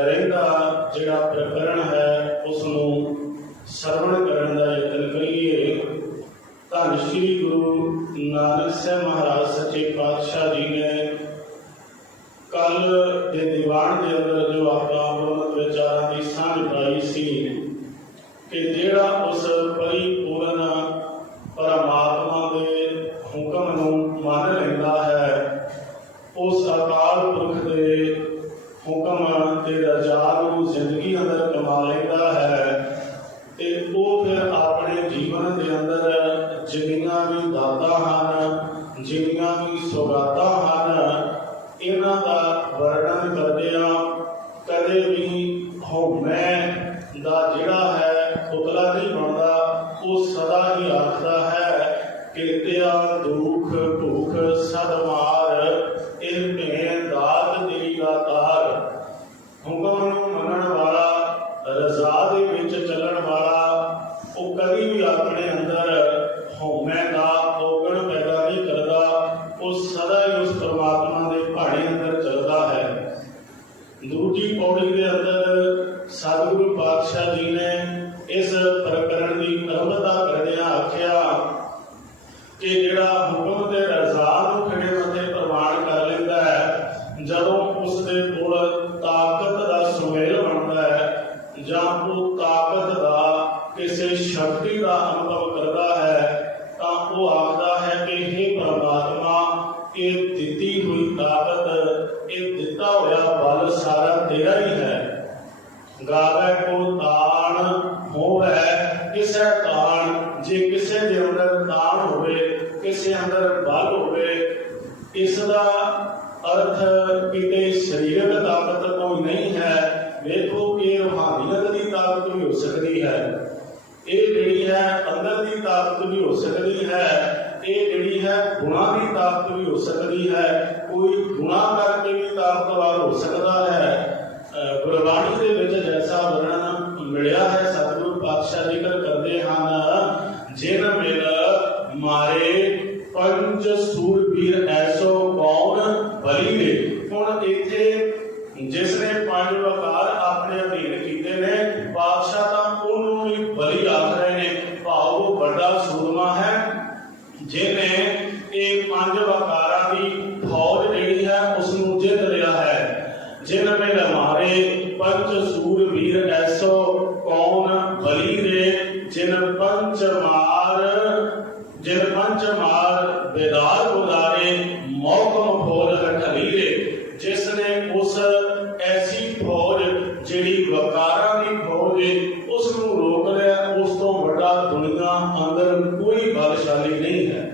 रहिंदा जिहड़ा प्रकरण है उसनूं सरवण करन दा यतन करिए। धन श्री गुरु नानक साहब महाराज सच्चे पातशाह जी ने कल के दीवान के अंदर जो आपां गुरमत विचारां दी सांझ पाई सी कि जिहड़ा उस परिपूर्ण परमात्मा के हुक्म नूं मान लैंदा है, उस अकाल पुरख के हुक्म ते रजा नूं जिंदगी अंदर कमा लैंदा है, ते वो फिर अपने जीवन के अंदर जिन्नियां भी दातां हन, जिन्नियां भी सौगातां हन, इन्हां दा वर्णन करदिआं कदे भी हौमै दा जिहड़ा है पुतला नहीं बनता। वो सदा ही आखदा है कि तेरा दुख भूख सद मार, इह भें दात तेरी दातार। हुक्म नूं मनण वाला, रजा दे विच चलण वाला, वो कभी भी अपने अंदर हौमै दा औगण पैदा नहीं करता। वो सदा ही उस परमात्मा के पहाड़े अंदर चलता है। दूजी पौड़ी के अंदर सतगुरु पातशाह जी ने इस प्रकरण की आरंभता करदिआं आख्या कि जिहड़ा हुक्म ते रजा नूं खड़े मथे प्रमाण कर लैंदा है, जदों उसदे कोल ताकत दा सुमेल बनदा है जां वो ताकत दा किसी शक्ति का अनुभव करता है, तां वो आखदा है कि हे परमात्मा, ये दिती हुई ताकत, ये दिता होया बल सारा तेरा ही है। गावे को ताण होवे किसे ताण, जे किसे दे अंदर ताण होवे, किसे अंदर बल होवे, इसदा अर्थ किते शरीरक ताकत कोई नहीं है। वेखो कि रूहानियत की ताकत भी हो सकती है, ये जिहड़ी है अंदर की ताकत भी हो सकती है, ये जिहड़ी है गुणा की ताकत भी हो सकती है। कोई गुणा करके भी ताकतवर हो सकता है। गुरबाणी के विच जैसा वर्णन मिलिया है, सतगुरु पातशाह जिक्र करते हैं, जिन मिल मारे पंच सूरबीर ऐसो कौन बली ने। हुण इत्थे जिसने पंज वकार अपने अधीन कीते ने, पातशाह तां उहनूं भी बली आख रहे ने, भाव वो बड़ा सूरमा है जिन्हें ये पंज वकारां दी फौज जिहड़ी है उसनूं जित लिया है। जिन में हमारे पंच सूरबीर ऐसो कौन बली रे, जिन पंच मार बेदार गुजारे मौकम फौज रखली रे। जिसने उस ऐसी फौज जिहड़ी वकारां दी फौज उसनूं रोक लिया, उस तो बड़ा दुनिया अंदर कोई बलशाली नहीं है।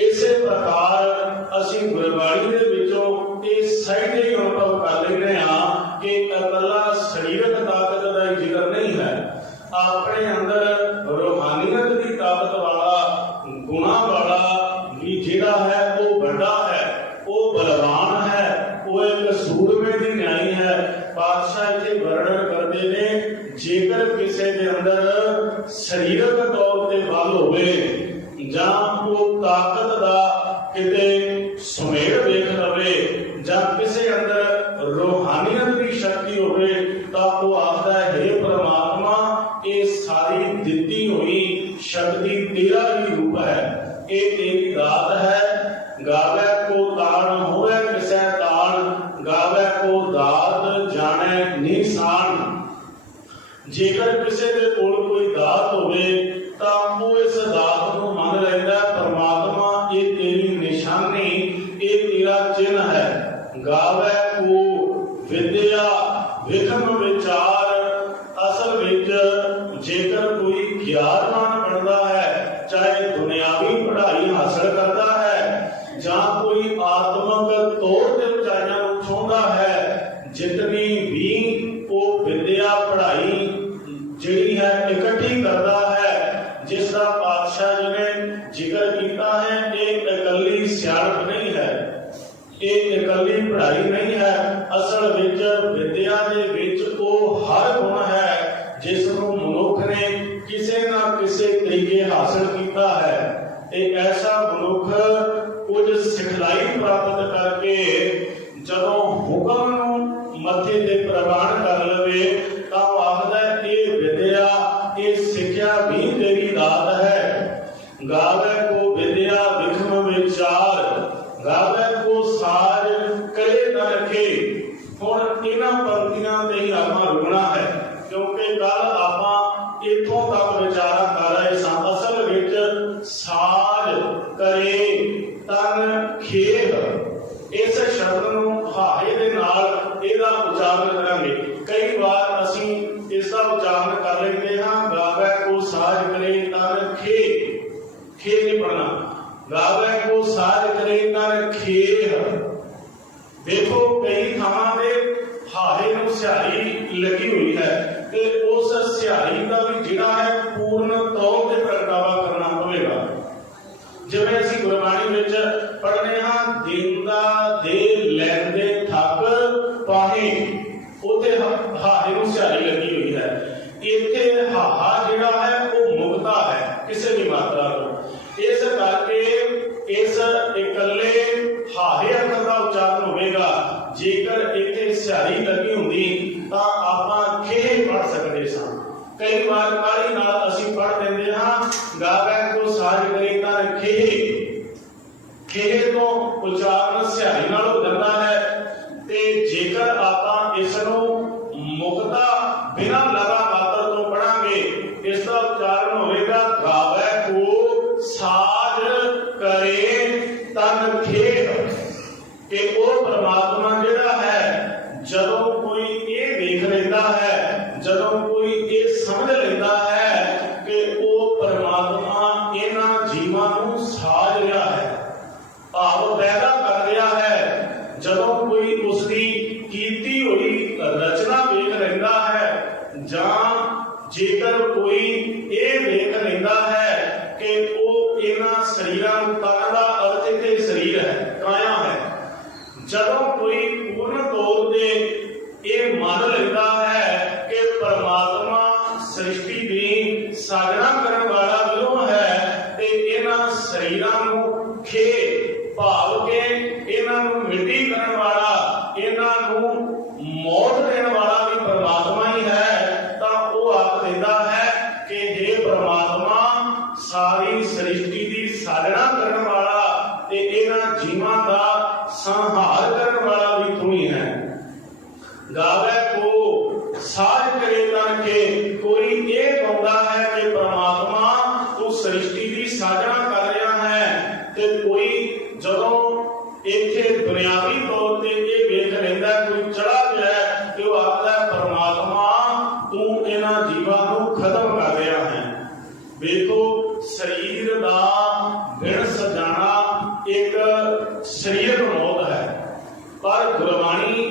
इसे प्रकार असीं गुरबाणी दे विचों ये सही ही अनुभव कर लेते हैं कि अकला शरीरक ताकत का ही जिक्र नहीं है। अपने अंदर रूहानियत की ताकत वाला, गुणा वाला भी जिहड़ा है वो बड़ा है, वो बलवान है, वो एक सूरमे की न्यायी है। पातशाह इत्थे वर्णन करते ने, जेकर किसी के अंदर शरीरक तौर पर बल होवे जां वो ताकत दा किते सुमेल वेख लवे, जां किसी अंदर रूहानियत की शक्ति होवे, तां वो आखदा है हे परमात्मा, ये सारी दिती हुई शक्ति तेरा ही रूप है, ये तेरी दात है। गावे को ताण होवे किसे ताण, गावे को दात जाने निशान। जेकर किसी के कोल कोई दात होवे तां वो इस दात नूं मान लैंदा, परमात्मा ये तेरी निशानी, ये तेरा चिन्ह है। गावे को विद्या विखम विचार, असल विच जेकर कोई ज्ञानवान बनता है, चाहे दुनियावी पढ़ाई हासिल करता है जां कोई आत्मक तौर पर ऊंचाइयां नूं छूंहदा है, जितनी भी वो विद्या पढ़ाई जिहड़ी है इकट्ठी करता है, जिसका पातशाह जी ने जिक्र किया है, एक इकल्ली सियाणप नहीं है, एक इकल्ली पढ़ाई नहीं है। असल विच विद्या दे विच वो हर गुण है जिसनूं मनुख ने किसी ना किसी तरीके हासिल किया है। एक ऐसा मनुख कुछ सिखलाई प्राप्त करके जदों हुक्म नूं मथे ते प्रवान रखे। हुण इन्हां पंक्तियां ते ही आपां रुकना है, क्योंकि कल आपां इत्थों तक विचारा कर रहे सां। असल विच साज करे तन खेह, इस शब्द नूं हाहे दे नाल इहदा उचारण करांगे। कई बार असीं इसका उच्चारण कर लेते हैं, गावे को साज करे तन खे, खे नहीं पढ़ना, गावे को साज करे तन खेह। देखो कई थावां ते हाहे नूं स्याही लगी हुई है, ते उस स्याही का भी जिहड़ा है पूर्ण तौर ते प्रगटावा करना पवेगा। जिवें असीं गुरबाणी विच पढ़ने हां, दिंदा दे लैंदे थक पाहे, उत्थे हाहे नूं स्याही लगी हुई है। इत्थे हाहा जिहड़ा है वो मुक्ता है किसी भी मात्रा तो, इस करके इस इकल्ले हाहे अखर का उच्चारण होवेगा। जेकर इत्थे स्याही लगी हुंदी तां आपां खेह पढ़ सकदे सां। कई बार काली नाल असीं पढ़ दिंदे हां, गावे को साज करे तां खेह, खेह तो उच्चारण स्याही नाल हो जांदा है। ते जेकर आपां इस नूं मुक्ता बिना लगा मात्र तो पढ़ांगे, इसका उच्चारण होगा गावे को साज करे तन खेह। कि वो परमात्मा जिहड़ा है, जदों कोई ये देख लेता है, जदों कोई ये समझ लेता है कि वो परमात्मा इन्हां जीवां नूं साज रहा है, भाव पैदा कर रहा है, जदों कोई उसकी कीती हुई रचना देख लेता है, जां जेकर कोई ये देख लेता है कि वो इन्हां शरीरां नूं तन दा अर्थ इत्थे शरीर है, काया है, जदों कोई पूर्ण तौर ते ये मान लेता है कि परमात्मा सृष्टि दी साधना करने वाला जो है, ते इन्हां शरीरां नूं खे भाव के इन्हां नूं मिट्टी करने वाला, इन्हां नूं मौत देने वाला भी परमात्मा ही है, तां वो आख देता है कि हे परमात्मा सारी सृष्टि दी साधना करने वाला ते इन्हां जीवां दा संहार करने वाला भी तू ही है। गावे को साज करे तन के, कोई ये कहता है कि परमात्मा तू सृष्टि की साधना कर रहा है, ते कोई जदों इत्थे दुनियावी तौर ते ये वेख लैंदा, कोई चढ़ा गया कि वो आखदा परमात्मा तू इन्हां जीवां नूं खत्म कर रहा है। देखो शरीर दा बिन सजाना एक शरीर मौत है, पर गुरबाणी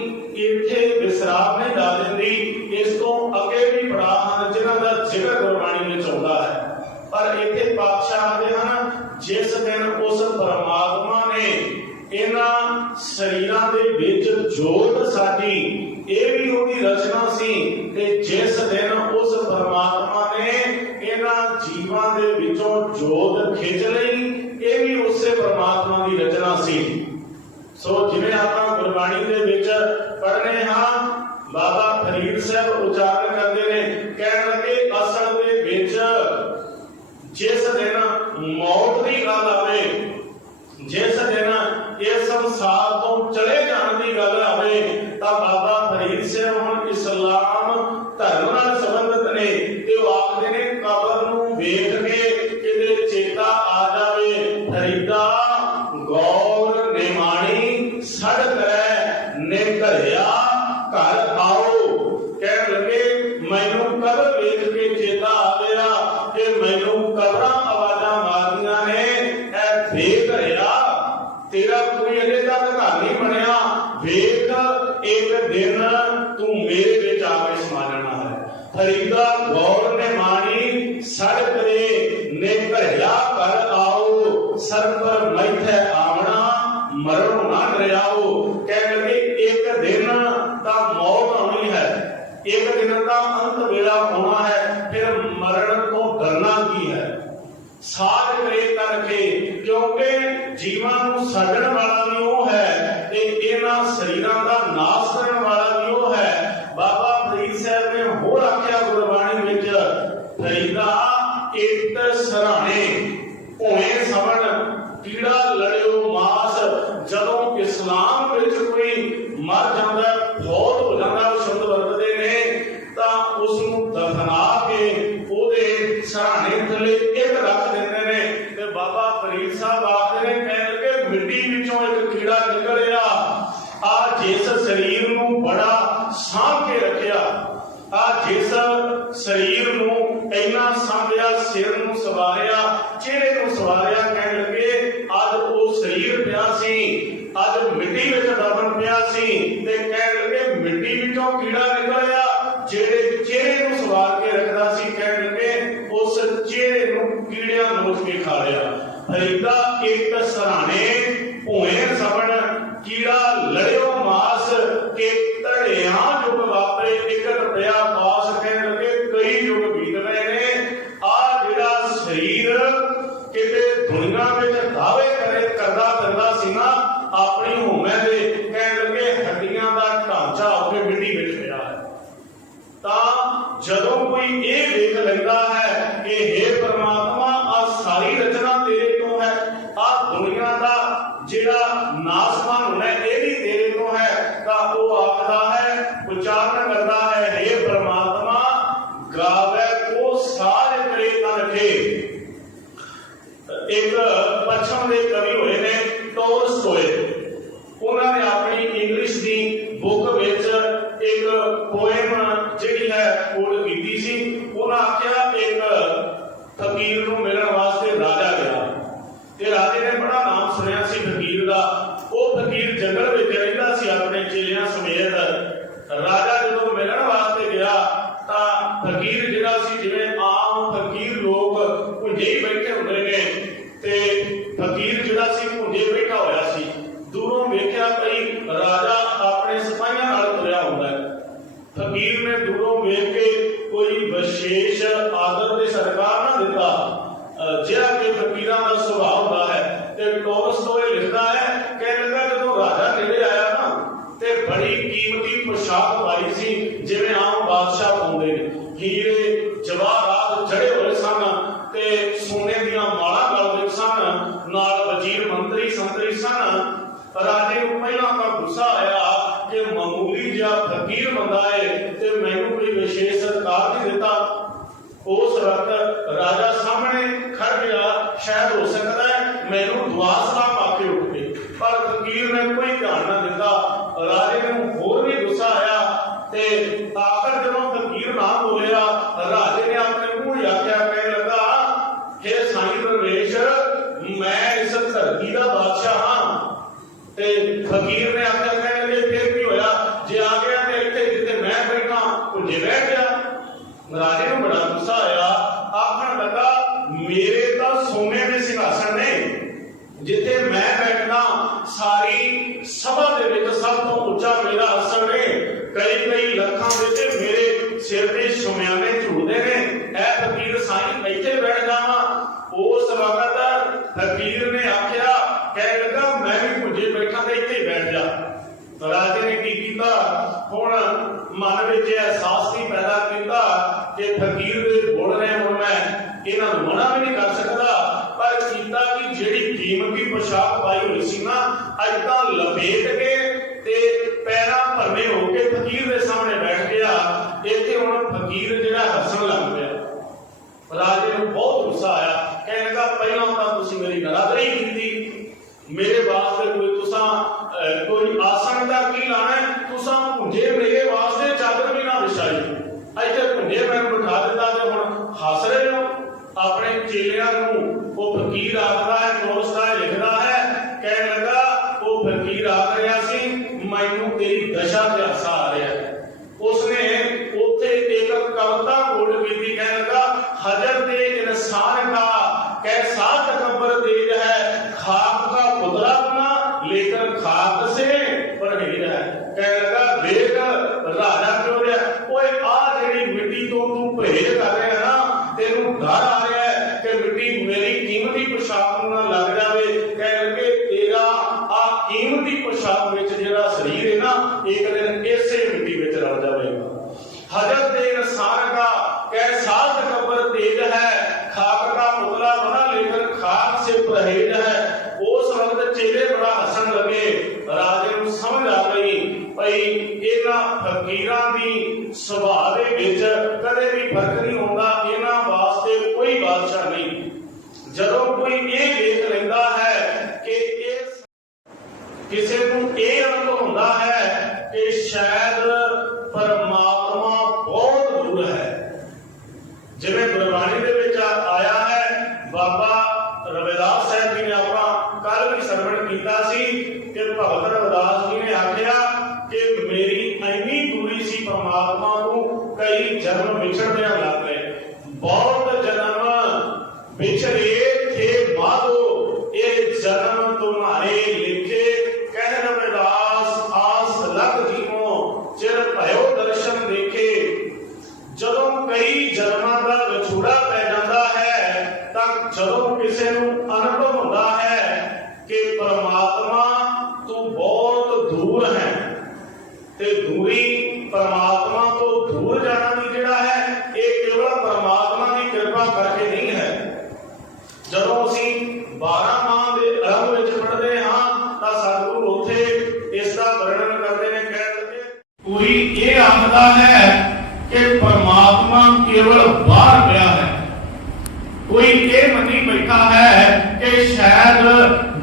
इत्थे विसराम नहीं ला दिंदी। इस तो अगे भी पड़ा हैं जिन्हां दा जिक्र गुरबाणी विच आउंदा है, पर इत्थे पातशाह आखदे हन जिस दिन उस परमात्मा ने इन्हां शरीरां दे विच जोत साधी, ये भी उहदी रचना सी, ते जिस दिन उस परमात्मा ने इन्हां जीवां दे विचों जोत खिंच लई, ये भी उसे परमात्मा की रचना सी। सो जिवें आपां गुरबाणी दे विच पढ़ने हां, बाबा फरीद साहब उच्चारण करते ने, कहण लगे असल दे विच जिस दिन मौत की गल आवे, जिस दिन इस संसार तो चले जाने की गल आवे, तां बाबा फरीद साहब हुण इस्लाम धर्म नाल संबंधित ने, ते ओह आखदे ने कबर नूं वेख के किते चेता आ जावे, फरीदा गौर निमाणी सड़ करे ने घरिया घर आओ। कह लगे मैनू कबर वेख के चेता आ गया कि मैनू कबरां आवाजां मारदियां ने, ऐ बेघरिया तेरा कोई अजे तक घर नहीं बनया, वेख एक दिन तू मेरे विच आके समा जाना है। फरीदा गौर ने मानी सड़ करे ने घरिया घर आओ, सर पर मैथे आवना मरण ना डरियाओ। कह लगे एक दिन ता मौत आनी है, एक दिन ता अंत वेला होना है, फिर मरण तो डरना की है। साज करे करके, क्योंकि जीवां नूं सड़न वाला भी वो है ते इन्हां शरीरां दा नाश करन वाला भी वो है। बाबा फरीद साहब ने होर आख्या गुरबाणी विच, फरीदा इट सराणे होए समण कीड़ा लड़ियो मास। जदों इस्लाम विच कोई मर जिस शरीर नूं बड़ा सांभ के रखिया, जिस शरीर नूं इन्ना सांभिया, सिर नूं सवारिया, चेहरे नूं सवारिया, कहण लगे अज वो शरीर पिया सी, अज मिट्टी विच दबन पिया सी, ते कहण लगे मिट्टी विचों कीड़ा निकलिया, जेड़े चेहरे नूं सवार के रखदा सी, कहण लगे उस चेहरे नूं कीड़ियां नोच के खा लिया। फरीदा एक सराणे भोए सबन, कीड़ा लड़ियो मास के धड़िया जुग वापरे, एक रुपया पास, कहने लगे कई युग बीत रहे ने। आ जिहड़ा शरीर किते दुनिया में दावे करदा फिरदा सी ना अपनी होमे दे, कहने लगे हड्डियां दा ढांचा होके मिट्टी विच पिया है। तां जदों कोई ये देख लैंदा है कि हे परमात्मा आ सारी रचना तेरे तो है, आ दुनिया दा जिहड़ा नासमान होना ये भी तेरे तो है, तां वो आखदा है, उच्चारण करदा है, हे परमात्मा गावे को साज करे तन के। एक पश्चिम के कवि होए ने टॉलस्टॉय, उन्होंने अपनी इंग्लिश की बुक विच एक पोएम जिहड़ी है कोड कीती सी। उन्होंने आख्या एक फकीर नूं मिलण वास्ते राजा गया, ते राजे ने बड़ा नाम सुनिया सी फकीर दा। वो फकीर जंगल विच रहिंदा सी अपने चेलियां समेत। राजा जदों मिलण वास्ते गया तां फकीर जिहड़ा सी, जिवें आम फकीर लोग भुंजे ही बैठे हुंदे ने, ते फकीर जिहड़ा सी भुंजे बैठा होया सी। दूरों वेख्या कई राजा अपने सिपाहियां नाल तुरिया हुंदा है। फकीर ने दूरों वेख के कोई विशेष आदर ते सत्कार ना दिता, जिहड़ा कि फकीरां दा सुभाव हुंदा है। ते टॉलस्टॉय लिखदा है, कहण लगा जदों राजा नेड़े आया ना ते बड़ी कीमती पोशाक पाई सी, जिवें आम बादशाह पाउंदे ने। हीरे जवाहरात जड़े होए सन ते सोने दीयां मालां गल विच सन, नाल वजीर मंत्री संतरी सन। राजे नूं पहलां तां गुस्सा आया कि मामूली जिहा फकीर बंदा है ते मैनूं कोई विशेष सत्कार नहीं दिता। उस वक्त राजा सामने खड़ गया, शायद हो सकता है मैनूं दुआ सलाम आके उठ गए, पर फकीर ने कोई ध्यान ना दिता। राजे नूं होर भी गुस्सा आया ते आखिर जदों फकीर ना बोलिया, राजे ने अपने मूंह ही आख्या, कहने लगा, हे साईं दरवेश, मैं इस धरती का बादशाह हाँ। ते फकीर ने आख्या, कहने लगे फिर की होया, जे आ गया ते इत्थे जिथे मैं बैठा भुंजे बैठ गया। राजे नूं बड़ा गुस्सा आया, आखण लगा, मेरे तां सोने दे सिंहासन ने, जिथे मैं बैठना सारी सभा दे विच सब तो उच्चा मेरा आसन ने, कई कई लखां विच मेरे सिर ते शमियाने झूलदे ने, ऐ फकीर साईं इत्थे बैठ जावां। उस वक्त फकीर ने आख्या, कहने लगा, मैं भी भुंजे बैठा ते इत्थे बैठ जा। राजे ने की कीता, हुण मन विच एहसास नहीं पैदा कीता कि फकीर दे बोल रहे हुण मैं इन्हां नूं मना भी नहीं कर सकदा, पर कीता कि जिहड़ी कीमती पोशाक पाई हुई सी ना, अज तां लपेट के ते पैरां भरने होके फकीर दे सामने बैठ गया। इत्थे हुण फकीर जिहड़ा हसन लग पिया। राजे नूं बहुत गुस्सा आया, कहने लगा, पहलां तां तुसीं मेरी नरादरी कीती, मेरे वास्ते कोई आसन का की लाना है, तुसां भुंजे मेरे वास्ते चादर भी ना विछाई, इत्थे भुंजे मैनूं बिठा दिता ते हुण हस रहे हो। अपने चेलियां नूं वो फकीर आखदा है, टॉलस्टॉय लिखदा है, कहने लगा, वो फकीर आख रहा सी, मैनूं तेरी दशा ते हासा आ रहा है। उसने उत्थे एक कविता कोड कीती, कहने लगा, हजर ते इंसान का कैसा तकब्बर तेज है, खाक का पुतला बना लेकर खाक से परहेज है। कहने लगा, देख राजा क्यों रहा, ओए आ जेड़ी मिट्टी तो तू परहेज कर रहा है ना, तेनू डर आ रहा है कि मिट्टी मेरी कीमती पोशाक ना लग जाए। कहने लगे, तेरा आ कीमती पोशाक विच जेड़ा शरीर है ना, एक दिन इसे मिट्टी विच रल जाएगा। हजर ते इंसान का कैसा तकब्बर तेज है, खाक का पुतला बना लेकर खाक से परहेज है। उस वक्त चेले बड़ा हसन लगे। राजे नूं समझ आ गई भई इन्हां फकीरां दी सुभाਅ दे विच कदे भी फर्क नहीं होंदा, इन्हां वास्ते कोई बादशाह नहीं। जदों कोई ये देख लैंदा है कि किसी नूं ये अनुभव हुंदा है परमात्मा को कई जन्म बिछड़ने लग गए। बहुत जन्म बिछड़े थे माधो, ये जन्म तुम्हारे लिखे। कह रविदास आस लग जीवो, चिर भयो दर्शन देखे। ਜਦੋਂ ਕਈ ਜਨਮਾਂ ਦਾ ਵਿਛੋੜਾ ਪੈ ਜਾਂਦਾ ਹੈ ਤਾਂ ਜਦੋਂ ਕਿਸੇ ਨੂੰ ਅਨੁਭਵ ਹੁੰਦਾ ਹੈ ਕਿ ਪਰਮਾਤਮਾ ਤੋਂ ਬਹੁਤ ਦੂਰ ਹੈ, ਤੇ ਦੂਰੀ ਪਰਮਾਤਮਾ ਤੋਂ ਦੂਰ ਜਾਣਾ ਵੀ ਜਿਹੜਾ ਹੈ ਇਹ ਕੇਵਲ ਪਰਮਾਤਮਾ ਦੀ ਕਿਰਪਾ ਕਰਕੇ ਨਹੀਂ ਹੈ। ਜਦੋਂ ਅਸੀਂ 12 ਮਾਹ ਦੇ ਆਰੰਭ ਵਿੱਚ ਪੜ੍ਹਦੇ ਹਾਂ ਤਾਂ ਸਤਿਗੁਰੂ ਉੱਥੇ ਇਸ ਦਾ ਵਰਣਨ ਕਰਦੇ ਨੇ। ਕਹਿੰਦੇ ਕੋਈ ਇਹ ਆਖਦਾ ਹੈ कि परमात्मा केवल बाहर गया है, कोई ये मनी बैठा है कि शायद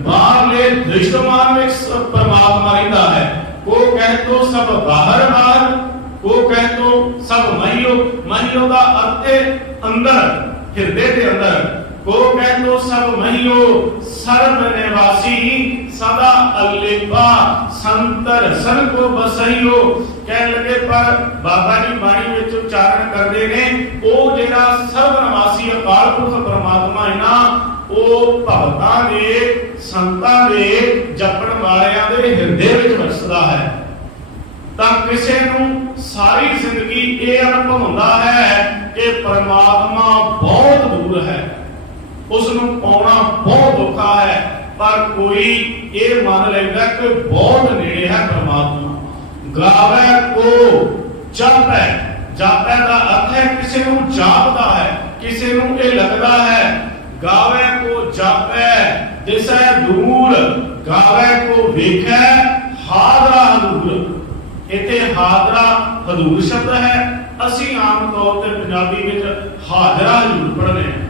बाहरले दृष्टमान में परमात्मा रहता है। वो कह तो सब बाहर बाहर, वो कह तो सब महियो, महियो का अर्थ अंदर, हृदय के अंदर। वो कह तो सब महियो सर्व निवासी, सदा अलेपा संतर सन को बसइयो। कह लगे पर बाबा जी बाणी विच उच्चारण करते ने ਉਹ ਜਿਹੜਾ ਸਰਬ ਨਿਵਾਸੀ ਅਕਾਲ ਪੁਰਖ ਪਰਮਾਤਮਾ ਹੈ ਨਾ, ਉਹ ਭਗਤਾਂ ਦੇ ਸੰਤਾਂ ਦੇ ਜਪਣ ਵਾਲਿਆਂ ਦੇ ਹਿਰਦੇ ਵਿੱਚ ਵਸਦਾ ਹੈ। ਤਾਂ ਕਿਸੇ ਨੂੰ ਸਾਰੀ ਜ਼ਿੰਦਗੀ ਇਹ ਅਨੁਭਵ ਹੁੰਦਾ ਹੈ ਕਿ ਪਰਮਾਤਮਾ ਬਹੁਤ ਦੂਰ ਹੈ, ਉਸ ਨੂੰ ਪਾਉਣਾ ਬਹੁਤ ਔਖਾ ਹੈ। ਪਰ ਕੋਈ ਇਹ ਮੰਨ ਲੈਂਦਾ ਕਿ ਬਹੁਤ ਨੇੜੇ ਹੈ ਪਰਮਾਤਮਾ। ਗਾਵੇ ਕੋ ਜਾਪੈ, ਜਾਪੈ ਦਾ ਅਰਥ ਹੈ ਕਿਸੇ ਨੂੰ ਜਾਪਦਾ ਹੈ, ਕਿਸੇ ਨੂੰ ਇਹ ਲੱਗਦਾ ਹੈ। ਗਾਵੇ ਕੋ ਜਾਪੈ ਦਿਸੈ ਦੂਰ, ਗਾਵੇ ਕੋ ਵੇਖੈ ਹਾਦਰਾ ਹਦੂਰ। ਇੱਥੇ ਹਾਦਰਾ ਹਦੂਰ ਸ਼ਬਦ ਹੈ, ਅਸੀਂ ਆਮ ਤੌਰ ਤੇ ਪੰਜਾਬੀ ਵਿੱਚ ਹਾਜ਼ਰਾ ਹਜ਼ੂਰ ਪੜ੍ਹਦੇ ਹਾਂ।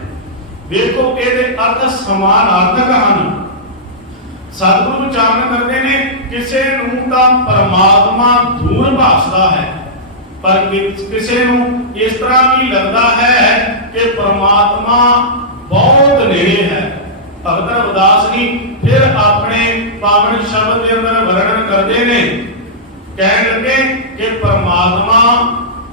ਵੇਖੋ ਇਹਦੇ ਅਰਥ ਸਮਾਨਾਰਥਕ ਹਨ। ਸਤਿਗੁਰੂ ਉਚਾਰਨ ਕਰਦੇ ਨੇ ਕਿਸੇ ਨੂੰ ਤਾਂ ਪਰਮਾਤਮਾ ਦੂਰ ਭਾਸਦਾ ਹੈ, ਪਰ ਕਿਸੇ ਨੂੰ ਇਸ ਤਰ੍ਹਾਂ ਵੀ ਲੱਗਦਾ ਹੈ ਕਿ ਪਰਮਾਤਮਾ ਬਹੁਤ ਨੇੜੇ ਹੈ। ਭਗਤ ਰਵਿਦਾਸ ਜੀ ਫਿਰ ਆਪਣੇ ਪਾਵਨ ਸ਼ਬਦ ਦੇ ਅੰਦਰ ਵਰਣਨ ਕਰਦੇ ਨੇ, ਕਹਿਣ ਲੱਗੇ ਕਿ ਪਰਮਾਤਮਾ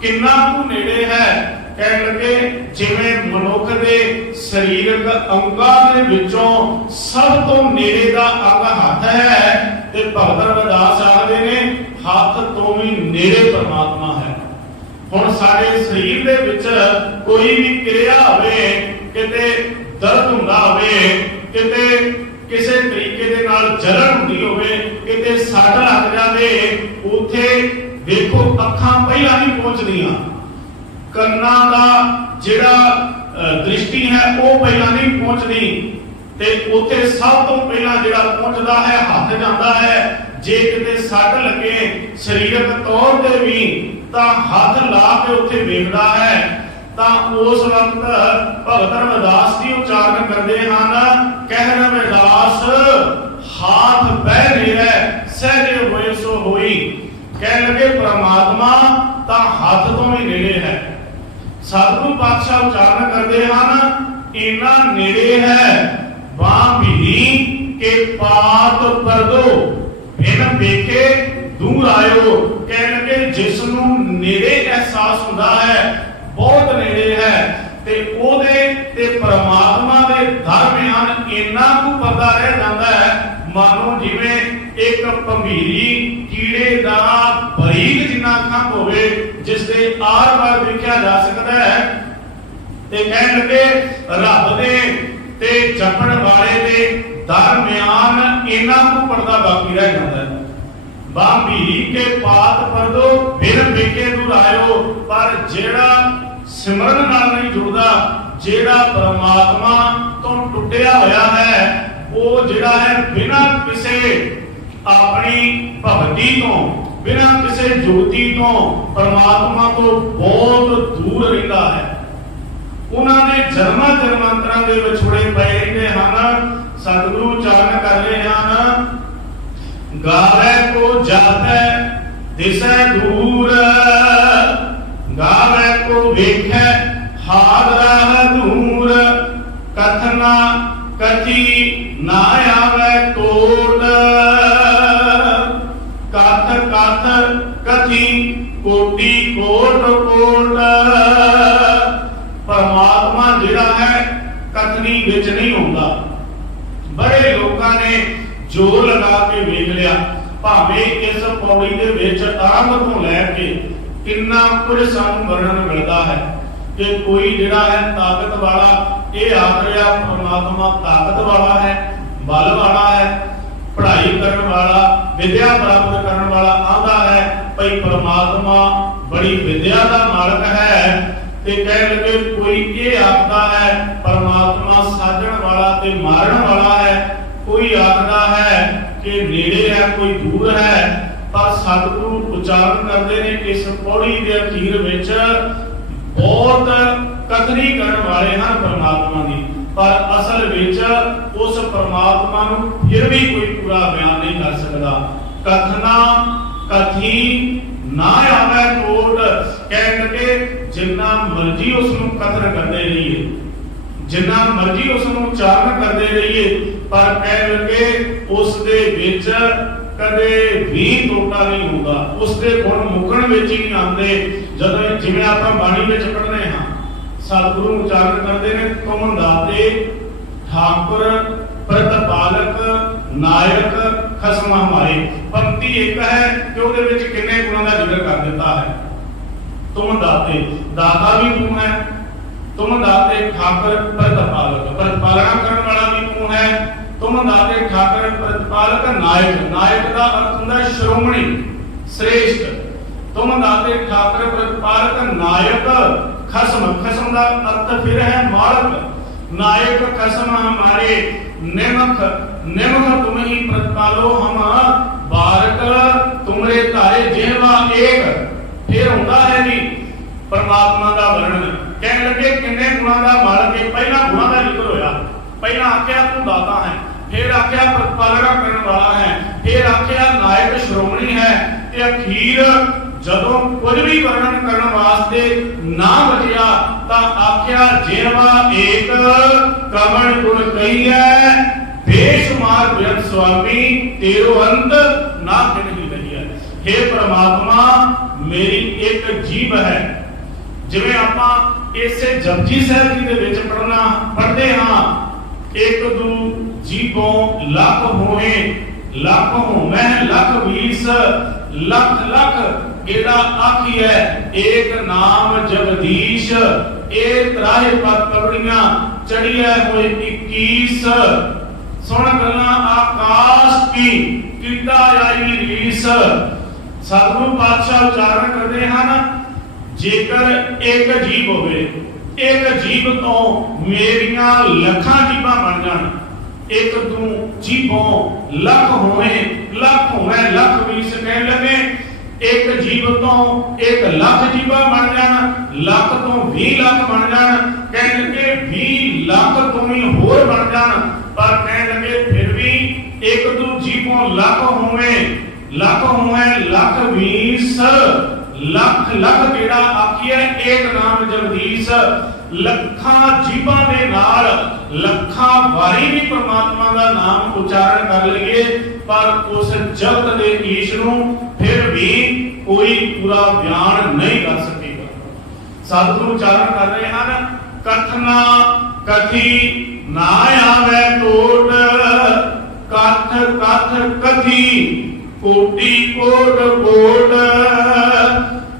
ਕਿੰਨਾ ਕੁ ਨੇੜੇ ਹੈ। ਕਹਿਣ ਲੱਗੇ ਜਿਵੇਂ ਮਨੁੱਖ ਦੇ ਸਰੀਰਕ ਅੰਗਾਂ ਦੇ ਵਿੱਚੋਂ ਸਭ ਤੋਂ ਨੇੜੇ ਦਾ ਅੰਗ ਹੱਥ ਹੈ, ਤੇ ਭਗਤ ਰਵਿਦਾਸ ਆਖਦੇ ਨੇ ਹੱਥ ਤੋਂ ਵੀ ਨੇੜੇ ਪਰਮਾਤਮਾ ਹੈ। ਹੁਣ ਸਾਡੇ ਸਰੀਰ ਦੇ ਵਿੱਚ ਕੋਈ ਵੀ ਕਿਰਿਆ ਹੋਵੇ, ਕਿਤੇ ਦਰਦ ਹੁੰਦਾ ਹੋਵੇ, ਕਿਤੇ ਕਿਸੇ ਤਰੀਕੇ ਦੇ ਨਾਲ ਜਲਨ ਹੁੰਦੀ ਹੋਵੇ, ਕਿਤੇ ਸੱਟ ਲੱਗ ਜਾਵੇ, ਉੱਥੇ ਦੇਖੋ ਅੱਖਾਂ ਪਹਿਲਾਂ ਨਹੀਂ ਪਹੁੰਚਦੀਆਂ, ਕੰਨਾਂ ਦਾ ਜਿਹੜਾ ਦ੍ਰਿਸ਼ਟੀ ਹੈ ਉਹ ਪਹਿਲਾਂ ਨਹੀਂ ਪਹੁੰਚਦੀ, ਤੇ ਉੱਥੇ ਸਭ ਤੋਂ ਪਹਿਲਾਂ ਜਿਹੜਾ ਪਹੁੰਚਦਾ ਹੈ ਹੱਥ ਜਾਂਦਾ ਹੈ। ਜੇ ਕਿਤੇ ਸੱਟ ਲੱਗੇ ਸਰੀਰਕ ਤੌਰ ਤੇ ਵੀ ਤਾਂ ਹੱਥ ਲਾ ਕੇ ਉੱਥੇ ਵੇਖਦਾ ਹੈ। ਤਾਂ ਉਸ ਵਕਤ ਭਗਤ ਰਵਿਦਾਸ ਜੀ ਉਚਾਰਨ ਕਰਦੇ ਹਨ, ਕਹਿ ਰਵਿਦਾਸ ਹਾਥ ਬਹਿ ਨੇੜੇ ਸਹਿਜੇ ਹੋਏ ਸੋ ਹੋਈ। ਕਹਿ ਲਗੇ ਪਰਮਾਤਮਾ ਤਾਂ ਹੱਥ ਤੋਂ ਵੀ ਨੇੜੇ ਹੈ। ਸਤਿਗੁਰੂ ਪਾਤਸ਼ਾਹ ਉਚਾਰਨ ਕਰਦੇ ਹਨ, ਇੰਨਾ ਨੇੜੇ ਹੈ ਬਾਹ ਵੀ ਕੇ ਪਾਤ ਪਰਦੋ ਬਿਨ ਵੇਖੇ ਦੂਰ ਆਇਓ। ਕਹਿ ਲਗੇ ਜਿਸ ਨੂੰ ਨੇੜੇ ਅਹਿਸਾਸ ਹੁੰਦਾ ਹੈ, ਬਹੁਤ ਨੇੜੇ ਹੈ, ਤੇ ਉਹਦੇ ਤੇ ਪਰਮਾਤਮਾ ਦੇ ਦਰਮਿਆਨ ਇੰਨਾ ਕੁ ਪਰਦਾ ਰਹਿ ਜਾਂਦਾ ਹੈ, ਮਾਨੋ ਜਿਵੇਂ ਇੱਕ ਭੰਬੀਰੀ ਕੀੜੇ ਦਾ ਬਰੀਕ ਜਿੰਨਾ ਖੰਭ ਹੋਵੇ ਜਿਸ ਦੇ ਆਰ-ਪਾਰ ਵੇਖਿਆ ਜਾ ਸਕਦਾ ਹੈ। ਤੇ ਕਹਿਣ ਲੱਗੇ ਰੱਬ ਦੇ ਤੇ ਜਪਣ ਵਾਲੇ ਦੇ ਦਰਮਿਆਨ ਇੰਨਾ ਕੁ ਪਰਦਾ ਬਾਕੀ ਰਹਿ ਜਾਂਦਾ ਹੈ। ਬਾਂਭੀ ਕੇ ਪਾਤ ਪਰਦੋ ਬਿਨ ਵੇਖੇ ਦੂਰ ਆਇਓ। ਪਰ ਜਿਹੜਾ ਸਿਮਰਨ ਨਾਲ ਨਹੀਂ ਜੁੜਦਾ, ਜਿਹੜਾ ਪਰਮਾਤਮਾ ਤੋਂ ਟੁੱਟਿਆ ਹੋਇਆ ਹੈ, ਉਹ ਜਿਹੜਾ ਹੈ ਬਿਨਾਂ ਕਿਸੇ ਆਪਣੀ ਭਗਤੀ ਤੋਂ, ਬਿਨਾਂ ਕਿਸੇ ਜੋਤੀ ਤੋਂ ਪਰਮਾਤਮਾ ਤੋਂ ਬਹੁਤ ਦੂਰ ਰਹਿੰਦਾ ਹੈ। ਉਹਨਾਂ ਦੇ ਜਨਮਾਂ ਜਨਮਾਂਤਰਾਂ ਦੇ ਵਿਛੋੜੇ ਪਏ ਰਹਿੰਦੇ ਹਨ। ਸਤਿਗੁਰੂ ਉਚਾਰਨ ਕਰ ਰਹੇ ਹਨ, ਗਾਵੇ ਕੋ ਜਾਪੈ ਦਿਸੈ ਦੂਰ, ਗਾਵੇ ਕੋ ਵੇਖੈ ਹਾਦਰਾ ਦੂਰ, ਕਥਨਾ ਕਥੀ ਨਾ ਆਵੇ ਕੋਟ, ਕਥ ਕਥ कथ कथी कोटि कोट कोट। परमात्मा जिहड़ा है कथनी विच नहीं होंदा। बड़े लोगों ने जोर लगा के वेख लिया, भावे इस पौड़ी दे विच आरंभ तो लैके किन्ना कुछ सानू वर्णन मिलता है कि कोई जिहड़ा है ताकत वाला, ये आख रहा परमात्मा ताकत वाला है, बल वाला है, पढ़ाई करने वाला, विद्या प्राप्त करने वाला आंदा है भाई परमात्मा बड़ी विद्या का मालक है। ते कह लगे कोई ये आखदा है परमात्मा साजण वाला ते मारन वाला है, कोई आखदा है कि नेड़े है कोई दूर है। पर सतगुरु उच्चारण करते हैं इस पौड़ी के अखीर विच बहुत कथनी करने वाले हैं परमात्मा की, पर असल विच उस परमात्मा नूं फिर भी कोई पूरा बयान नहीं कर सकता। कथना कथी ना आवे कोट, कह लगे जिन्ना मर्जी उसनूं कथन करते रहिए, जिन्ना मर्जी उसनूं उच्चारण करते रहिए, पर कह लगे उस दे विच कदे भी टोटा नहीं होगा, उसके गुण मुकण विच ही नहीं आते। जदों जिवें आपां बाणी विच पढ़ने हां सतगुरु उच्चारण करते हैं तुम दाते ठाकुर प्रतिपालक नायक खसम हमारे। पंक्ति एक है कि उसदे विच किन्ने गुणां दा जिक्र कर दिता है। तुम दाते, दाता भी तू है, तुम दाते ठाकुर प्रतिपालक, प्रतिपालना करने वाला भी तू है, तुम दाते ठाकुर प्रतिपालक नायक, नायक का अर्थ होता है श्रोमणी श्रेष्ठ, तुम दाते ठाकुर प्रतिपालक नायक खसम, खसम का अर्थ फिर है मालक, नायक खसम हमारे निमख, निमख तुम ही प्रतिपालो हम बारक तुमरे तारे जेवा एक। फिर होता है जी परमात्मा का वर्णन, कह लगे किन्ने गुणा का मालक है। पहला गुणा का जिक्र होया, पहला आख्या तू दाता है, फिर आख्या प्रतिपालना करने वाला है, फिर आख्या नायक श्रोमणी है, ते अखीर जदों कुछ भी वर्णन करने वास्ते ना बचिया ता आख्या जेवा एक कमण गुण कही है, बेशुमार बेअंत स्वामी तेरो अंत ना गिन ही है। हे परमात्मा मेरी एक जीव है, जिवें आपां इसे जपजी साहिब जी दे विच पढ़दे हां, एक दू जीवों लख होए, लख होवे लख 20 लख लख एड़ा आखी है, एक नाम जगदीश, एक त्राहे पत कबड़ियां चढ़िया हुए 21। सुन गल्लां आकाश की कीटा आई रीस। सतगुरु पातशाह उच्चारण करते हैं जेकर एक जीव होवे, एक जीव तो मेरिया लखां जीवां बन जान, एक तू जीवों लख होवे, लख होवे लख 20 कह लगे, एक जीव तो 1 लाख जीवा बन जान, लाख तो 20 लाख बन जान, कह लगे 20 लाख तो भी होर बन जान, पर कह लगे फिर भी एक दो जीवों लाख होवे, लाख होवे लाख 20 लख लख केड़ा आखिए एक नाम जगदीश। लखां जीवां दे नाल लखां वारी भी परमात्मा का नाम उच्चारण कर लईए, पर उस जगत दे ईश नूं फिर भी कोई पूरा बयान नहीं कर सकेगा। सतगुरु उच्चारण कर रहे हैं कथना कथी ना आवे टोट, कथ कथ कथी कोटि कोट कोट।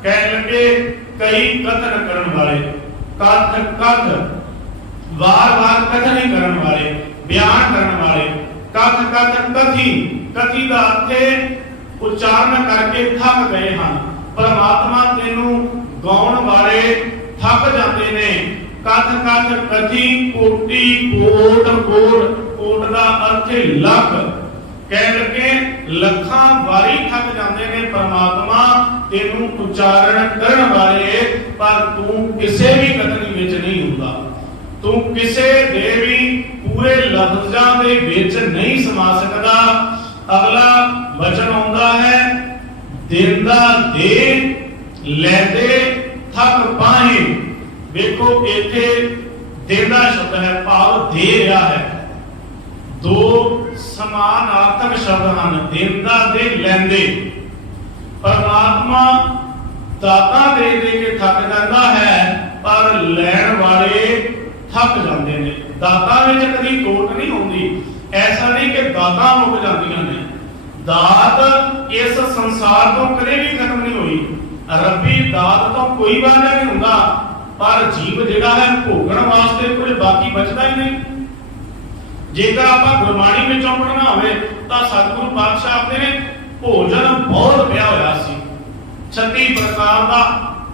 कह लगे कई कथन करने वाले, कथ कथ बार बार कथन करने वाले, बयान करने वाले, कथ कथ कथी, कथी का अर्थ उच्चारण करके थक गए हैं। परमात्मा तेनू गाउण वाले थक जाते ने। कथ कथ कथी कोटि कोट कोट, कोट का अर्थ लख, कह लगे लखां वारी थक जाते ने परमात्मा तेनू उच्चारण करने वाले, पर तू किसे भी कथनी विच नहीं हुंदा, तू किसे दे भी पूरे लफ्जां दे विच नहीं समा सकदा। अगला वचन आउंदा है देंदा दे लैंदे थक पाए। देखो इथे देंदा शब्द है, भाव दे रहा है, दो समानार्थक शब्द हैं, देंदा दे लैंदे। पर परमात्मा दाता दे दे के थक जाता है, पर लैण वाले थक जाते हैं। दाता में कभी टोट नहीं होती, ऐसा नहीं कि दाता मुक जांदियां ने। दात इस संसार तो कदे भी खत्म नहीं हुई, रब्बी दात तो कोई वादा नहीं होता, पर जीव जिहड़ा है भोगण वास्ते कुछ बाकी बचता ही नहीं। जेकर आप गुरबाणी में पढ़ना होवे तां सतगुरु पातशाह आखदे ने भोजन बहुत पिया होया सी, 36 प्रकार का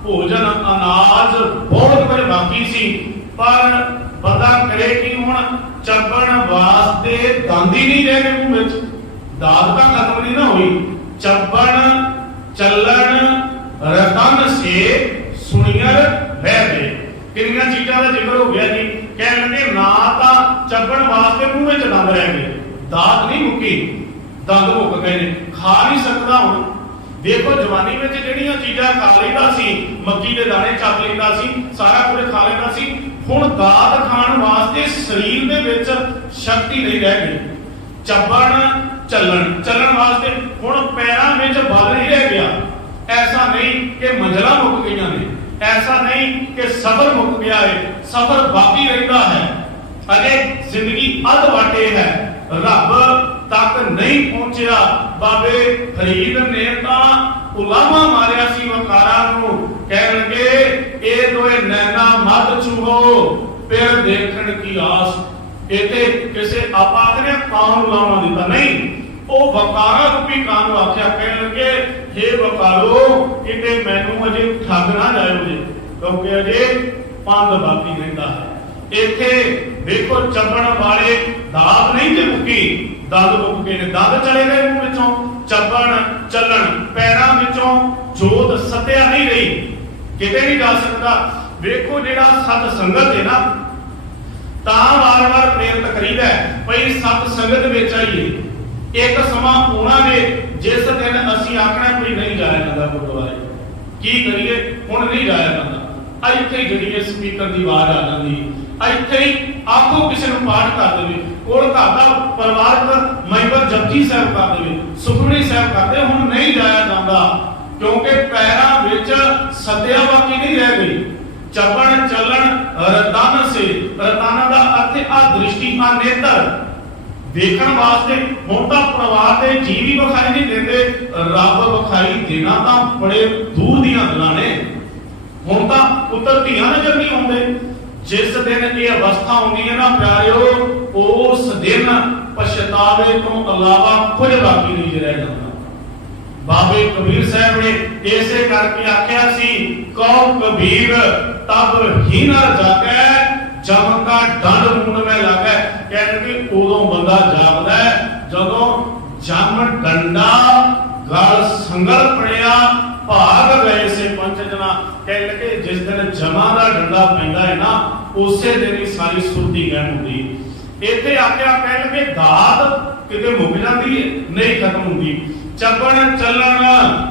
भोजन अनाज बहुत कुछ बाकी सी, पर बंदा करे कि हुण चबण वास्ते दांदी नहीं रह गए मुंह विच। दात तां खत्म नहीं ना हुई, चबण चलन रतन से सुनियर रह गए। कितनी चीजों का जिक्र हो गया जी। कह लगे ना तां चबण वास्ते मुंह विच दंद रह गए, दात नहीं मुक्की, दंद मुक गए ने, खा नहीं सकता हुण। देखो जवानी में ਜਿਹੜੀਆਂ ਚੀਜ਼ਾਂ खा लेता सी, मक्की के दाने चक लेता सी, सारा कुछ खा लेता सी, हुण दात खाण वास्ते शरीर दे विच शक्ति नहीं रह गई। चबण चलन चलन वास्ते हुण पैरां विच बल नहीं रह गया। ऐसा नहीं कि मंजिलां मुक गईयां ने, ऐसा नहीं कि सफर मुक गया है, सफर बाकी रहता है, अजे जिंदगी अध वाटे है, रब तक नहीं पहुंचा। बाबे फरीद ने तां उलामा मारिया सी वकारा नूं, कह लगे ए दोए नैना मत छूहो फिर देखण की आस। इथे किसे आप आखने कान उलामा दिता नहीं, ओ वकारा रूपी कान आख्या, कह लगे हे वकारो किते मैनू अजे ठग ना जाओ जी, क्योंकि अजे पंध बाकी रहिंदा है। इथे देखो चबण वाले दात नहीं ते मुक्की, दंद मुक गए ने, दंद चले गए मुंह विचों, चबण चलन पैरां विचों जोत सत्या नहीं रही, किते नहीं जा सकता। देखो जिहड़ा सत संगत है ना, तां वार-वार प्रेरित करीदा है भई सत संगत विच आइए। एक समा होना ने जिस दिन असीं आखना कोई नहीं जाया जांदा गुरुद्वारे, की करिए हुण नहीं जाया जांदा, इत्थे ही जड़ीए स्पीकर की आवाज आ जांदी, इत्थे ही आखो किसी नूं पाठ कर देवे, कोल घर दा परिवारक मैंबर जपजी साहब कर देवे, सुखमनी साहब कर दे, हुण नहीं जाया जांदा क्योंकि पैरां विच सत्या बाकी नहीं रह गई। चबण चलन रतन से, रतन का अर्थ आ दृष्टि, आ नेत्र देखण वास्ते। हुण तां परिवार दे जी भी विखाई नहीं देंदे, रब विखाई देना तां बड़े दूर दीयां गल्लां ने। हुण तां पुत्तर धीआं नज़र नहीं आउंदे। जिस दिन ये अवस्था आउंदी है ना प्यारिओ, उस दिन पछतावे तो अलावा कुछ बाकी नहीं रह जांदा। बाबे कबीर साहब ने ऐसे करके आख्या सी, कौ कबीर तब ही न जागै जम का डंड मुंड में लागै। कहते उदों बंदा जागदा है जदों जम डंडा गल संगल पड़िया भाग गए से पंच जना। कह लगे जिस दिन जमा का डंडा पैंदा है ना, उसे दिन ही सारी सुरती गैम होंदी। इत्थे आख्या कह लगे दात किते मुक जाती है, नहीं खत्म होंदी। चबण चलन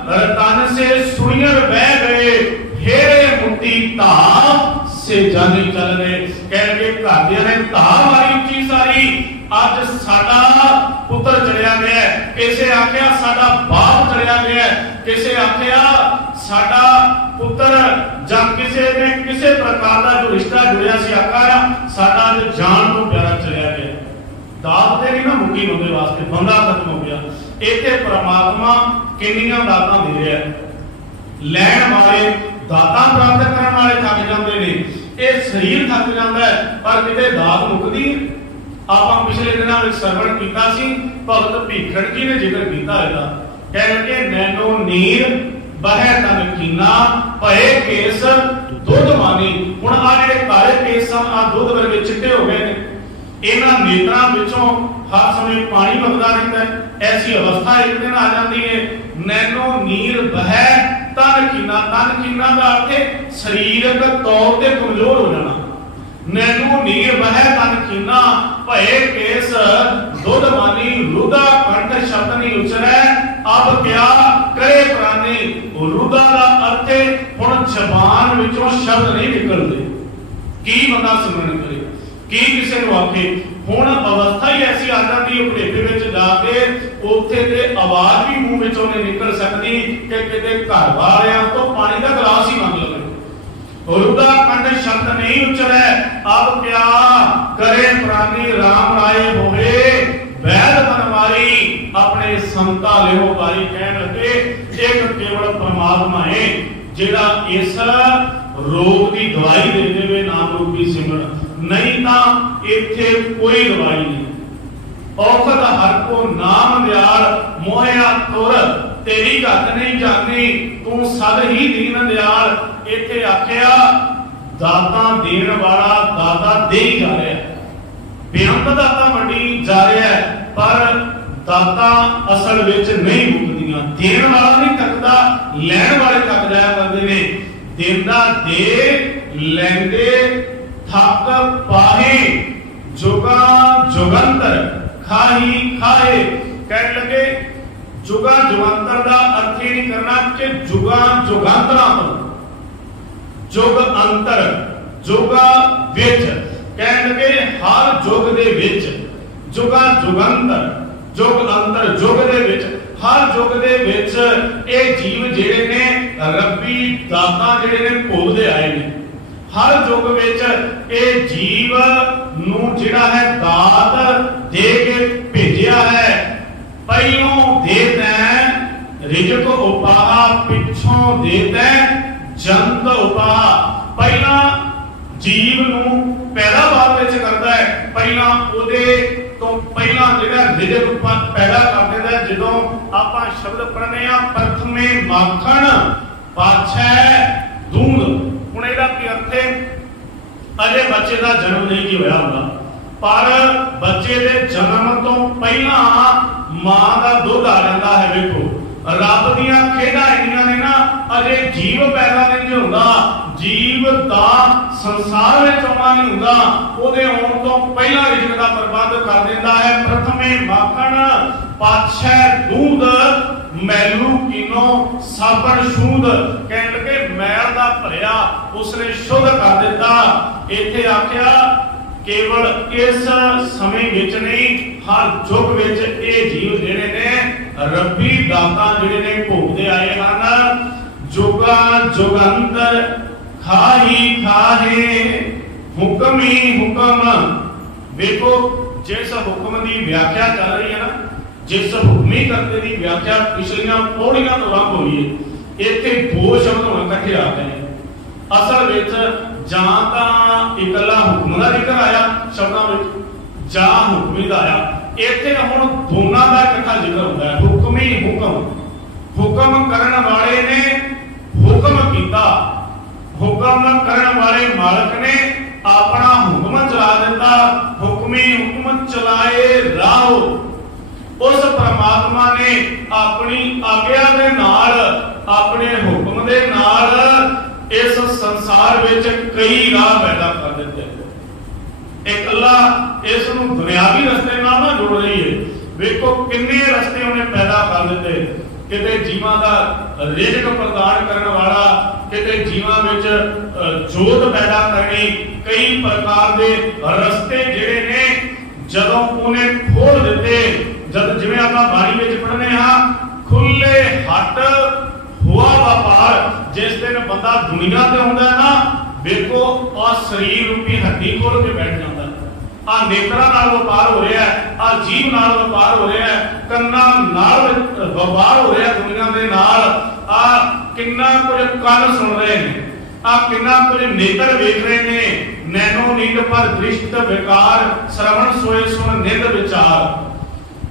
रतन से सुनियर बह गए, हेरे मुक्ति धाम से जाने चल गए। कह लगे घरदियां ने धाम मारी उच्ची सारी, अज साडा पुत्र चलिया गया, किसे आख्या साडा बाप चलिया गया, किसे आख्या साडा पुत्र जां किसे ने किसे प्रकार का जो रिश्ता जुड़िया सी आख्या साडा जान तो प्यारा चलिया गया। दात ते नहीं ना मुक्की होने वास्ते, बंदा खत्म हो गया। इत्थे परमात्मा किन्नियां दातां दे रहा है, लैण वाले दातां प्राप्त करने वाले थक जाते हैं, ये शरीर थक जाता है, पर किते दात मुकदी। आप पिछले दिनों में श्रवण किया सी, भगत भीखड़ जी ने जिक्र किया है, कह के नैनो नीर बह तन कीना भए केस दुध मानी। हुण आ जिहड़े काले केस सन, आ दुध वर्गे चिट्टे हो गए ने, इन्हां नेत्रां विचों हर समय पानी वगदा रहिंदा है। ऐसी अवस्था एक दिन आ जाती है। नैनो नीर बह तन कीना, तन कीना का अर्थ शरीरक तौर पर कमजोर हो जाना। नैनो नीर बह तन कीना भए केस दुध मानी, रुदा कंठ शब्द नहीं उचरै अब क्या करे प्राणी। रुदा का अर्थ हुण जबान विचों शब्द नहीं निकलते, की बंदा सिमरन करे, की किसी को आखे। हुण अवस्था ही ऐसी आ जाती है बुढ़ेपे विच जाके ਉੱਥੇ ਤੇ ਆਵਾਜ਼ ਵੀ ਮੂੰਹ ਵਿੱਚੋਂ ਨਹੀਂ ਨਿਕਲ ਸਕਦੀ ਕਿ ਕਿਤੇ ਘਰ ਵਾਲਿਆਂ ਤੋਂ ਪਾਣੀ ਦਾ ਗਲਾਸ ਹੀ ਮੰਗ ਲਵੇ। रुदा कंठ शब्द नहीं उचरे, अब क्या करे प्राणी राम राय होवे, वैद बनवारी अपने संता लेहो बारी। कहन लगे एक केवल परमात्मा है जेड़ा इस रोग की दवाई दे देवे नाम रूपी सिमरन, नहीं तो इत्थे कोई दवाई नहीं। औखद हर को नाम दयाल मोहया तुर, तेरी घट नहीं जानी तू सद ही दीन दयाल। इत्थे आखिया दाता देण वाला दाता दे ही जा रहा है, बेअंत दाता वंडी जा रहा है, पर दाता असल विच नहीं मुकदियां। देण वाला नहीं थकदा, लैण वाले थक जाया करदे ने। देंदा दे, लैंदे थक पाहे, जुगा जुगंतर खाही खाए। कहने लगे जुगा जुगंतर का अर्थ ये नहीं करना कि जुगा जुगंतरा तो जुग अंतर जुगा विच। कहने लगे हर जुग दे विच जुगा जुगंतर जुग अंतर जुग दे विच हर जुग दे विच ये जीव जेड़े ने रब्बी दाता जेड़े ने भोगदे आए ने। हर जुग विच ये जीव नूं जिहड़ा है दात दे के भेजिया है। पहलों देता रिजक उपाह, पिछों देता जंत उपाह। पहला जीव नूं पैदावार विच करदा है, पहला उहदे तो पहला जिहड़ा रिजक पैदा कर दिंदा है। जदों आपां शब्द पढ़ने आ प्रथमे माखण पाछे दूध, हुण इहदा की अर्थ है अजे बच्चे का जन्म नहीं जी होया हुंदा, पर बच्चे के जन्म तो पहला मां का दुध आ जाता है। देखो रब दियां खेडां इन्नियां ने ना, अजे जीव पैदा नहीं होंदा, जीव दा संसार विच आउणा नहीं हुंदा, ओहदे आउण तो पहला रिजक दा प्रबंध कर दिंदा है। प्रथमे माखण पाछे दूध, मैलू कीनो साबण शूद। कहण लगे मैल दा भरिया उसने शुद्ध कर दिता। इत्थे आख्या केवल इस समय विच नहीं, हर जुग विच ये जीव जिहड़े ने रब्बी दाता जिहड़े ने भोगदे आए हन। जुगा जुगंतर खाही खाहे, हुक्म ही हुक्म। देखो जिस हुक्म की व्याख्या चल रही है ना, जिस हुक्मी करते की व्याख्या पिछलियां पौड़ियां तो आरंभ हुई है, इत्थे दो शब्द हुण इकट्ठे आ गए। असल विच जां तां इकल्ला हुक्म दा जिक्र आया शब्दां विच, जां हुक्मी दा आया। इत्थे हुण दोनां दा इकट्ठा जिक्र हुंदा है, हुक्म ही हुक्म। हुक्म करन वाले ने हुक्म कीता, हुक्म करन वाले मालक ने अपना हुक्म चला दिता। हुक्मी हुक्म चलाए राहो। उस परमात्मा ने अपनी आज्ञा दे नाल, अपने हुक्म दे नाल इस संसार विच कई राह पैदा कर दिते। एक अल्लाह इस नूं दुनियावी रस्ते नाल ना जोड़ रही है। वेखो किन्ने रस्ते उन्हें पैदा कर दिते, किते जीवां दा रिजक प्रदान करने वाला, किते जीवां विच जोत पैदा करनी, कई प्रकार दे रस्ते जिहड़े ने जदों उन्हें खोल दिते। जद जिवें आपां बाणी विच पढ़ने हां, खुले हट हुआ व्यापार। जिस दिन बंदा दुनिया ते हुंदा है ना, देखो आ शरीर रूपी हड्डी खोल के बैठ जाता है। आ नेत्रा नाल व्यापार हो रहा है, आ जीव नाल व्यापार हो रहा है, कन्ना नाल व्यापार हो रहा है दुनिया दे नाल। आ किन्ना कुछ कान सुन रहे हैं, आ किन्ना कुछ नेत्र वेख रहे ने। नैनो नींद पर दृष्ट विकार, श्रवण सोए सुन निंद विचार।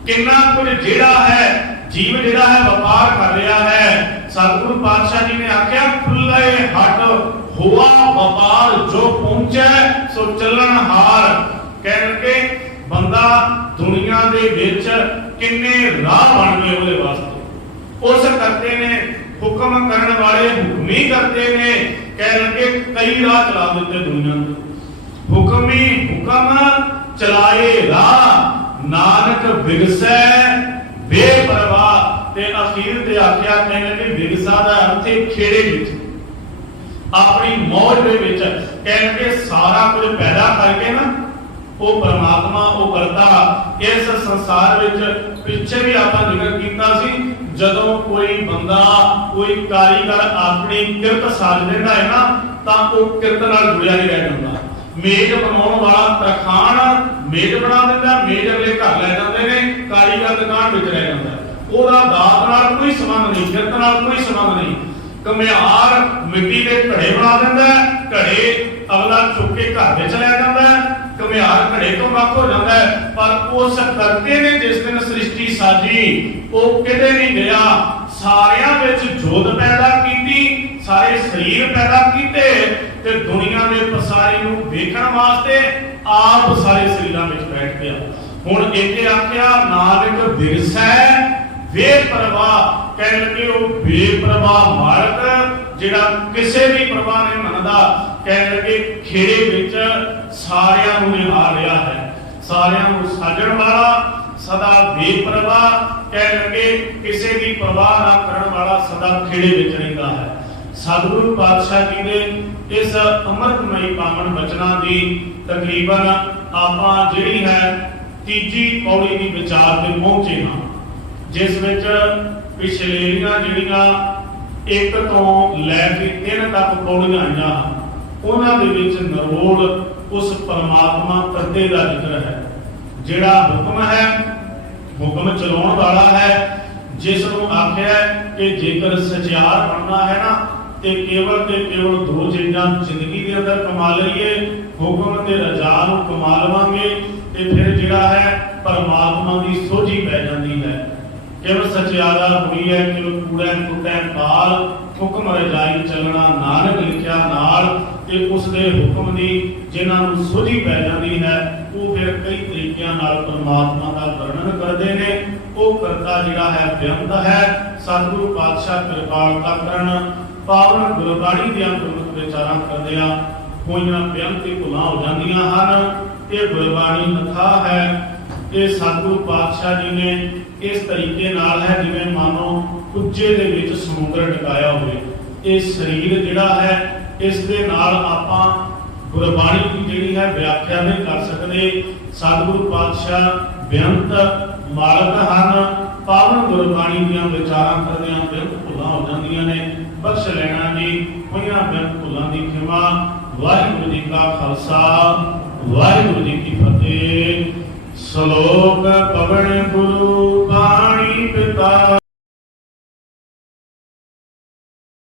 किन्ना कुछ जिहड़ा है जीव जिहड़ा है व्यापार कर रहा है। सतगुरु पातशाह जी ने आख्या खुले हट हुआ व्यापार, जो पहुंचे सो चलन हार। कहन के बंदा दुनिया दे विच किन्ने राह बन गए उहदे वास्ते। उस करते ने हुक्म करने वाले हुक्मी करते ने। कहन के कई राह चला दिते दुनिया में। हुक्मी हुक्म चलाए राह, नानक विगसै बेपरवाह। ते अखीर ते आख्या कहने कि विगसा दा अर्थ है खेड़े विच, अपनी मौज दे विच। कहने के सारा कुछ पैदा करके ना ਉਹ ਪਰਮਾਤਮਾ ਉਹ ਕਰਤਾ। ਇਸ ਸੰਸਾਰ ਵਿੱਚ ਪਿੱਛੇ ਵੀ ਆਪਾਂ ਜ਼ਿਕਰ ਕੀਤਾ ਸੀ, ਜਦੋਂ ਕੋਈ ਬੰਦਾ ਕੋਈ ਕਾਰੀਗਰ ਆਪਣੀ ਕਿਰਤ ਸਾਜ ਦਿੰਦਾ ਹੈ ਨਾ, ਤਾਂ ਉਹ ਕਿਰਤ ਨਾਲ ਜੁੜਿਆ ਹੀ ਰਹਿ ਜਾਂਦਾ। ਮੇਜ਼ ਬਣਾਉਣ ਵਾਲਾ ਤਰਖਾਣ ਮੇਜ਼ ਬਣਾ ਦਿੰਦਾ, ਮੇਜ਼ ਅਗਲੇ ਘਰ ਲੈ ਜਾਂਦੇ ਨੇ, ਕਾਰੀਗਰ ਦੁਕਾਨ ਵਿੱਚ ਰਹਿ ਜਾਂਦਾ। ਉਹਦਾ ਦਾਤ ਨਾਲ ਕੋਈ ਸੰਬੰਧ ਨਹੀਂ, ਕਿਰਤ ਨਾਲ ਕੋਈ ਸੰਬੰਧ ਨਹੀਂ। ਘੁਮਿਆਰ ਮਿੱਟੀ ਦੇ ਘੜੇ ਬਣਾ ਦਿੰਦਾ, ਘੜੇ ਅਗਲਾ ਚੁੱਕ ਕੇ ਘਰ ਵਿੱਚ ਲੈ ਜਾਂਦਾ, ਘੁਮਿਆਰ ਘੜੇ ਤੋਂ ਵੱਖ ਹੋ ਜਾਂਦਾ। ਪਰ ਉਸ ਕਰਤੇ ਨੇ ਜਿਸ ਦਿਨ ਸ੍ਰਿਸ਼ਟੀ ਸਾਜੀ, ਉਹ ਕਿਤੇ ਨਹੀਂ ਗਿਆ। ਸਾਰਿਆਂ ਵਿੱਚ ਜੋਤ ਪੈਦਾ ਕੀਤੀ, ਸਾਰੇ ਸਰੀਰ ਪੈਦਾ ਕੀਤੇ, ਤੇ ਦੁਨੀਆ ਦੇ ਪਸਾਰੀ ਨੂੰ ਵੇਖਣ ਵਾਸਤੇ ਆਪ ਸਾਰੇ ਸਰੀਰਾਂ ਵਿੱਚ ਬੈਠ ਗਿਆ। ਹੁਣ ਇੱਥੇ ਆਖਿਆ ਨਾਨਕ ਬਿਰਸੈ ਬੇਪਰਵਾਹ, ਕਹਿਣ ਲੱਗੇ ਉਹ ਬੇਪਰਵਾਹ ਮਾਲਕ ਜਿਹੜਾ ਕਿਸੇ ਵੀ ਪਰਵਾਹ ਨਹੀਂ ਮੰਨਦਾ। ਕਹਿਣ ਲੱਗੇ ਖੇੜੇ ਵਿੱਚ ਸਾਰਿਆਂ ਨੂੰ ਨਿਹਾਰ ਰਿਹਾ ਹੈ, ਸਾਰਿਆਂ ਨੂੰ ਸਾਜਣ ਵਾਲਾ, ਸਦਾ ਬੇਪਰਵਾਹ। ਕਹਿਣ ਲੱਗੇ ਕਿਸੇ ਦੀ ਪਰਵਾਹ ਨਾ ਕਰਨ ਵਾਲਾ, ਸਦਾ ਖੇੜੇ ਵਿੱਚ ਰਹਿੰਦਾ ਹੈ। ਸਤਿਗੁਰੂ ਪਾਤਸ਼ਾਹ ਜੀ ਦੇ ਇਸ ਅੰਮ੍ਰਿਤਮਈ ਪਾਵਨ ਬਚਨਾਂ ਦੀ ਤਕਰੀਬਨ ਆਪਾਂ ਜਿਹੜੀ ਹੈ ਤੀਜੀ ਪੌੜੀ ਦੀ ਵਿਚਾਰ ਤੇ ਪਹੁੰਚੇ ਹਾਂ, ਜਿਸ ਵਿੱਚ ਪਿਛਲੇਰੀਆਂ ਜਿਹੜੀਆਂ 1 ਤੋਂ ਲੈ ਕੇ 3 ਤੱਕ ਪੌੜੀਆਂ ਆਈਆਂ ਹਨ, ਉਹਨਾਂ ਦੇ ਵਿੱਚ ਨਰੋੜ ਉਸ ਪਰਮਾਤਮਾ ਕਰਤੇ ਦਾ ਜ਼ਿਕਰ ਹੈ, ਜਿਹੜਾ ਹੁਕਮ ਹੈ, ਹੁਕਮ ਚਲਾਉਣ ਵਾਲਾ ਹੈ, ਜਿਸ ਨੂੰ ਆਖਿਆ ਕਿ ਜੇਕਰ ਸਚਿਆਰ ਬਣਨਾ ਹੈ ਨਾ, ਤੇ ਕੇਵਲ 2 ਚੀਜ਼ਾਂ ਜ਼ਿੰਦਗੀ ਦੇ ਅੰਦਰ ਕਮਾ ਲਈਏ, ਹੁਕਮ ਤੇ ਰਜ਼ਾ ਨੂੰ ਕਮਾ ਲਵਾਂਗੇ, ਤੇ ਫਿਰ ਜਿਹੜਾ ਹੈ ਪਰਮਾਤਮਾ ਦੀ ਸੋਝੀ ਪੈ ਜਾਂਦੀ ਹੈ। ਕਿਵ ਸਚਿਆਰਾ ਹੋਈ ਹੈ, ਕਿਵ ਕੂੜੈ ਟੁੱਟੈ ਪਾਲ, ਹੁਕਮ ਰਜਾਈ ਚੱਲਣਾ ਨਾਨਕ ਲਿਖਿਆ ਨਾਲ। ਤੇ ਉਸ ਦੇ ਹੁਕਮ ਦੀ ਜਿਨ੍ਹਾਂ ਨੂੰ ਸੋਝੀ ਪੈ ਜਾਂਦੀ ਹੈ, ਉਹ ਫਿਰ ਕਈ ਤਰੀਕਿਆਂ ਨਾਲ ਪਰਮਾਤਮਾ ਦਾ ਵਰਣਨ ਕਰਦੇ ਨੇ। ਉਹ ਕਰਤਾ ਜਿਹੜਾ ਹੈ ਬੇਅੰਤ ਹੈ। ਸਤਿਗੁਰੂ ਪਾਤਸ਼ਾਹ ਕਿਰਪਾਲਤਾ ਕਰਨ, ਪਾਵਨ ਗੁਰਬਾਣੀ ਦੀਆਂ ਗੁਰਮਤਿ ਵਿਚਾਰਾਂ ਕਰਦਿਆਂ ਹੋਈਆਂ ਬੇਅੰਤੀ ਭੁੱਲਾਂ ਹੋ ਜਾਂਦੀਆਂ ਹਨ। ਇਹ ਗੁਰਬਾਣੀ ਅਥਾਹ ਹੈ। ਇਹ ਸਤਿਗੁਰੂ ਪਾਤਸ਼ਾਹ ਜੀ ਨੇ ਇਸ ਤਰੀਕੇ ਨਾਲ ਹੈ ਜਿਵੇਂ ਮਾਨੋ ਉੱਚੇ ਦੇ ਵਿੱਚ ਸਮੁੰਦਰ ਟਿਕਾਇਆ ਹੋਵੇ। ਇਹ ਸਰੀਰ ਜਿਹੜਾ ਹੈ, ਇਸ ਦੇ ਨਾਲ ਆਪਾਂ ਗੁਰਬਾਣੀ ਦੀ ਜਿਹੜੀ ਹੈ ਵਿਆਖਿਆ ਨਹੀਂ ਕਰ ਸਕਦੇ। ਸਤਿਗੁਰੂ ਪਾਤਸ਼ਾਹ ਬੇਅੰਤ ਮਾਲਕ ਹਨ। ਪਾਵਨ ਗੁਰਬਾਣੀ ਦੀਆਂ ਵਿਚਾਰਾਂ ਕਰਦਿਆਂ ਬੇਅੰਤ ਭੁੱਲਾਂ ਹੋ ਜਾਂਦੀਆਂ ਨੇ। ਬਖਸ਼ ਲੈਣਾ ਜੀ ਹੋਈਆਂ ਬੇਅੰਤ ਭੁੱਲਾਂ ਦੀ ਖਿਮਾ। ਵਾਹਿਗੁਰੂ ਜੀ ਕਾ ਖਾਲਸਾ, ਵਾਹਿਗੁਰੂ ਜੀ ਕੀ ਫਤਿਹ। ਸ਼ਲੋਕ ਪਵਨ ਗੁਰੂ ਬਾਣੀ ਪਿਤਾ।